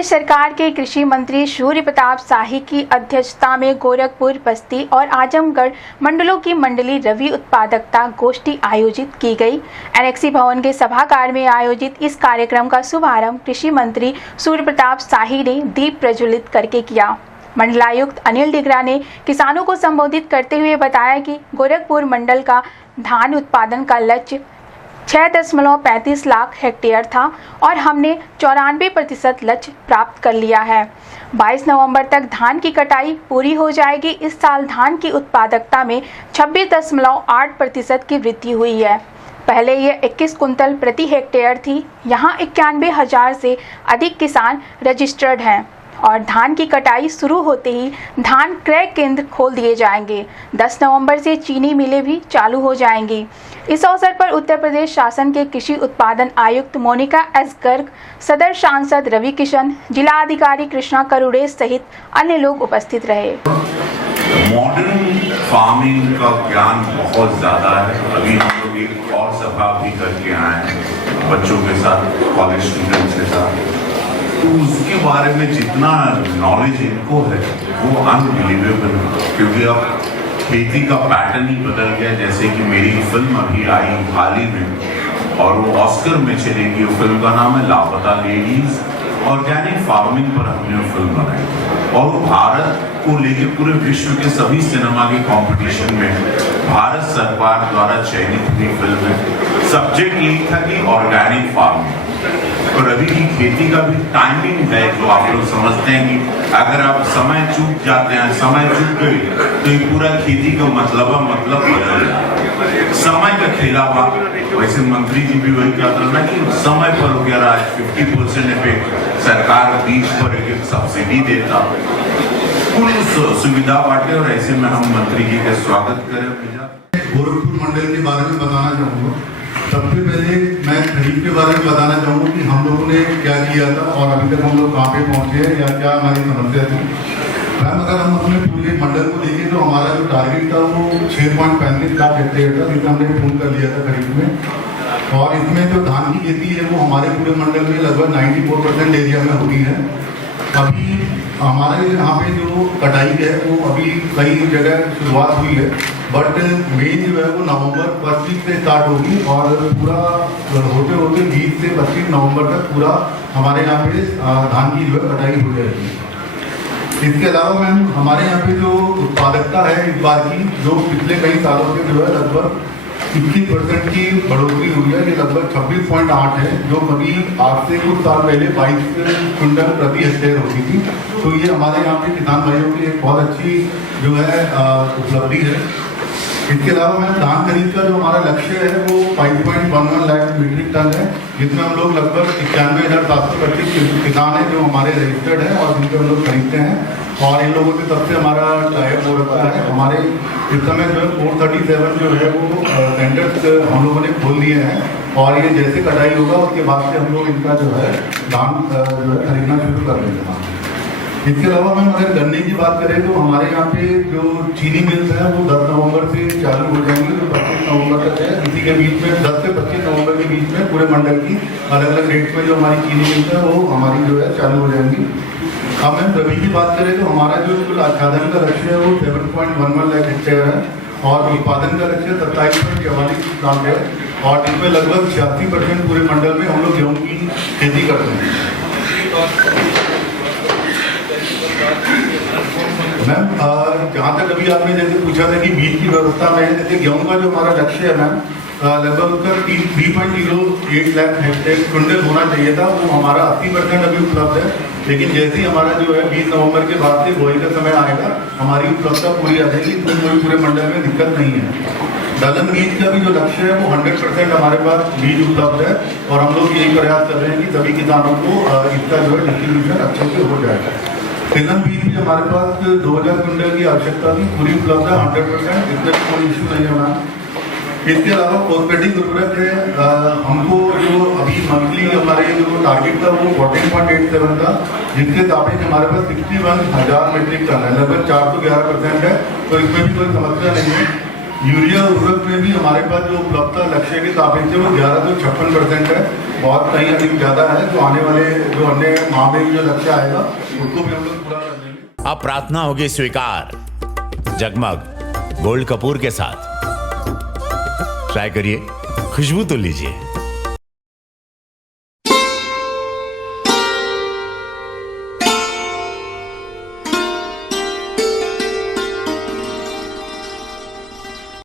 प्रदेश सरकार के कृषि मंत्री सूर्य प्रताप शाही की अध्यक्षता में गोरखपुर, बस्ती और आजमगढ़ मंडलों की मंडली रबी उत्पादकता गोष्ठी आयोजित की गई। एनेक्सी भवन के सभागार में आयोजित इस कार्यक्रम का शुभारंभ कृषि मंत्री सूर्य प्रताप शाही ने दीप प्रज्वलित करके किया। मंडलायुक्त अनिल डिगरा ने किसानों को संबोधित करते हुए बताया कि गोरखपुर मंडल का धान उत्पादन का लक्ष्य 6.35 लाख हेक्टेयर था और हमने 94% लक्ष्य प्राप्त कर लिया है। 22 नवंबर तक धान की कटाई पूरी हो जाएगी। इस साल धान की उत्पादकता में 26.8% की वृद्धि हुई है। पहले यह 21 कुंतल प्रति हेक्टेयर थी। यहाँ 91,000 से अधिक किसान रजिस्टर्ड हैं और धान की कटाई शुरू होते ही धान क्रय केंद्र खोल दिए जाएंगे। 10 नवंबर से चीनी मिलें भी चालू हो जाएंगी। इस अवसर पर उत्तर प्रदेश शासन के कृषि उत्पादन आयुक्त मोनिका एस गर्ग, सदर सांसद रवि किशन, जिला अधिकारी कृष्णा करुड़े सहित अन्य लोग उपस्थित रहे। मॉडर्न फार्मिंग का ज्ञान बहुत ज़्यादा है। अभी हम लोग एक और सभा भी करके आए हैं बच्चों के साथ, कॉलेज स्टूडेंट्स के साथ, तो उसके बारे में जितना नॉलेज इनको है वो अनबिलीवेबल है, क्योंकि अब खेती का पैटर्न ही बदल गया। जैसे कि मेरी फिल्म अभी आई हाल ही में और वो ऑस्कर में चलेगी। वो फिल्म का नाम है लापता लेडीज। ऑर्गेनिक फार्मिंग पर हमने वो फिल्म बनाई और भारत को लेके पूरे विश्व के सभी सिनेमा के कंपटीशन में भारत सरकार द्वारा चयनित हुई फिल्म है। सब्जेक्ट यही था कि ऑर्गेनिक फार्मिंग और अभी की खेती का भी टाइमिंग है, जो आप लोग समझते हैं कि अगर आप समय चूक जाते हैं, समय चूक गए तो ये पूरा खेती का मतलब बदल जाए। समय का खेला हुआ। वैसे मंत्री जी भी वही कहते हैं ना कि समय पर हो गया। आज 50% पे सरकार बीज पर एक सब्सिडी देता, कुल सुविधा बांटे और ऐसे में हम मंत्री जी का स्वागत करें। गोरखपुर मंडल के बारे में बताना चाहूँगा। सबसे पहले मैं खरीफ के बारे में बताना चाहूँगा कि हम लोगों ने क्या किया था और अभी तक हम लोग कहाँ पे पहुँचे हैं या क्या हमारी समस्या थी। मैम, अगर हम अपने पूरे मंडल को देखें तो हमारा जो टारगेट था वो 6.35 लाख हेक्टेयर था, जिसे हमने पूर्ण कर लिया था खरीफ में। और इसमें जो धान की खेती है वो हमारे पूरे मंडल में लगभग 94% एरिया में होती है। अभी हमारे यहाँ पे जो कटाई है वो अभी कई जगह शुरुआत हुई है, बट मेन जो है वो नवंबर 25 से स्टार्ट होगी और पूरा होते होते 20 से 25 नवंबर तक पूरा हमारे यहाँ पे धान की जो है कटाई हो जाएगी। इसके अलावा मैम, हमारे यहाँ पे जो उत्पादकता है इस बार की, जो पिछले कई सालों से जो है लगभग 21% की बढ़ोतरी हुई है। ये लगभग 26.8 है, जो कभी आज से कुछ साल पहले 22 क्विंटल प्रति हेक्टेयर होती थी। तो ये हमारे यहाँ पे किसान भाइयों की एक बहुत अच्छी जो है उपलब्धि है। इसके अलावा मैम, धान खरीद का जो हमारा लक्ष्य है वो 5.11 लाख मीट्रिक टन है, जिसमें हम लोग लगभग 91,725 किसान हैं जो हमारे रजिस्टर्ड हैं और जिनके हम लोग खरीदते हैं। और इन लोगों की तरफ से हमारा टाइप हो रखा है। हमारे इस समय जो है 437 जो है वो सेंटर्स हम लोगों ने खोल दिए हैं और ये जैसे कटाई होगा उसके बाद से हम लोग इनका जो है धान जो है खरीदना शुरू कर देंगे। इसके अलावा मैम, अगर गन्ने की बात करें तो हमारे यहाँ पे जो चीनी मिल्स हैं वो 10 नवंबर से चालू हो जाएंगी, जो 25 नवंबर तक है। इसी के बीच में 10 से 25 नवंबर के बीच में पूरे मंडल की अलग अलग रेट में जो हमारी चीनी मिल्स है वो हमारी जो है चालू हो जाएंगी। अब मैम रबी की बात करें तो हमारा जो कुल आच्छादन का लक्ष्य है वो 7.11 लाख हेक्टेयर है और उत्पादन का लक्ष्य 27.44 लाख है और इसमें लगभग 86% पूरे मंडल में हम लोग गेहूँ की खेती करते हैं। मैम, जहाँ तक अभी आपने जैसे पूछा था कि बीज की व्यवस्था में, जैसे गेहूँ का जो हमारा लक्ष्य है मैम, लगभग उसका 3.08 लाख हेक्टेयर क्विंटल होना चाहिए था। वो हमारा 80% अभी उपलब्ध है, लेकिन जैसे ही हमारा जो है 20 नवंबर के बाद से बुआई का समय आएगा हमारी उपलब्धता पूरी आ जाएगी। इसमें कोई पूरे मंडल में दिक्कत नहीं है। दलहन बीज का भी जो लक्ष्य है वो 100% हमारे पास बीज उपलब्ध है और हम लोग यही प्रयास कर रहे हैं कि सभी किसानों को इसका जो है डिस्ट्रीब्यूशन अच्छे से हो जाएगा। तिलहन बीज भी हमारे पास 2000 क्विंटल की आवश्यकता थी, पूरी उपलब्ध है 100%, इसमें कोई इशू नहीं है मैम। इसके अलावा फॉस्फेटिक उर्वरक है, हमको जो अभी मंथली हमारे जो टारगेट था वो 14.87 था, जिसके सापेक्ष हमारे पास 61,000 मीट्रिक टन है, लगभग 411% है। तो इसमें भी कोई समस्या नहीं है। यूरिया उर्वरक में भी हमारे पास जो उपलब्धता लक्ष्य के सापेक्ष है वो 1156% है। बहुत कहीं अधिक ज़्यादा है, जो आने वाले जो अन्य माह में जो लक्ष्य आएगा उसको भी हम लोग पूरा कर देंगे। अब प्रार्थना होगी स्वीकार जगमग गोल्ड कपूर के साथ। ट्राई करिए, खुशबू तो लीजिए।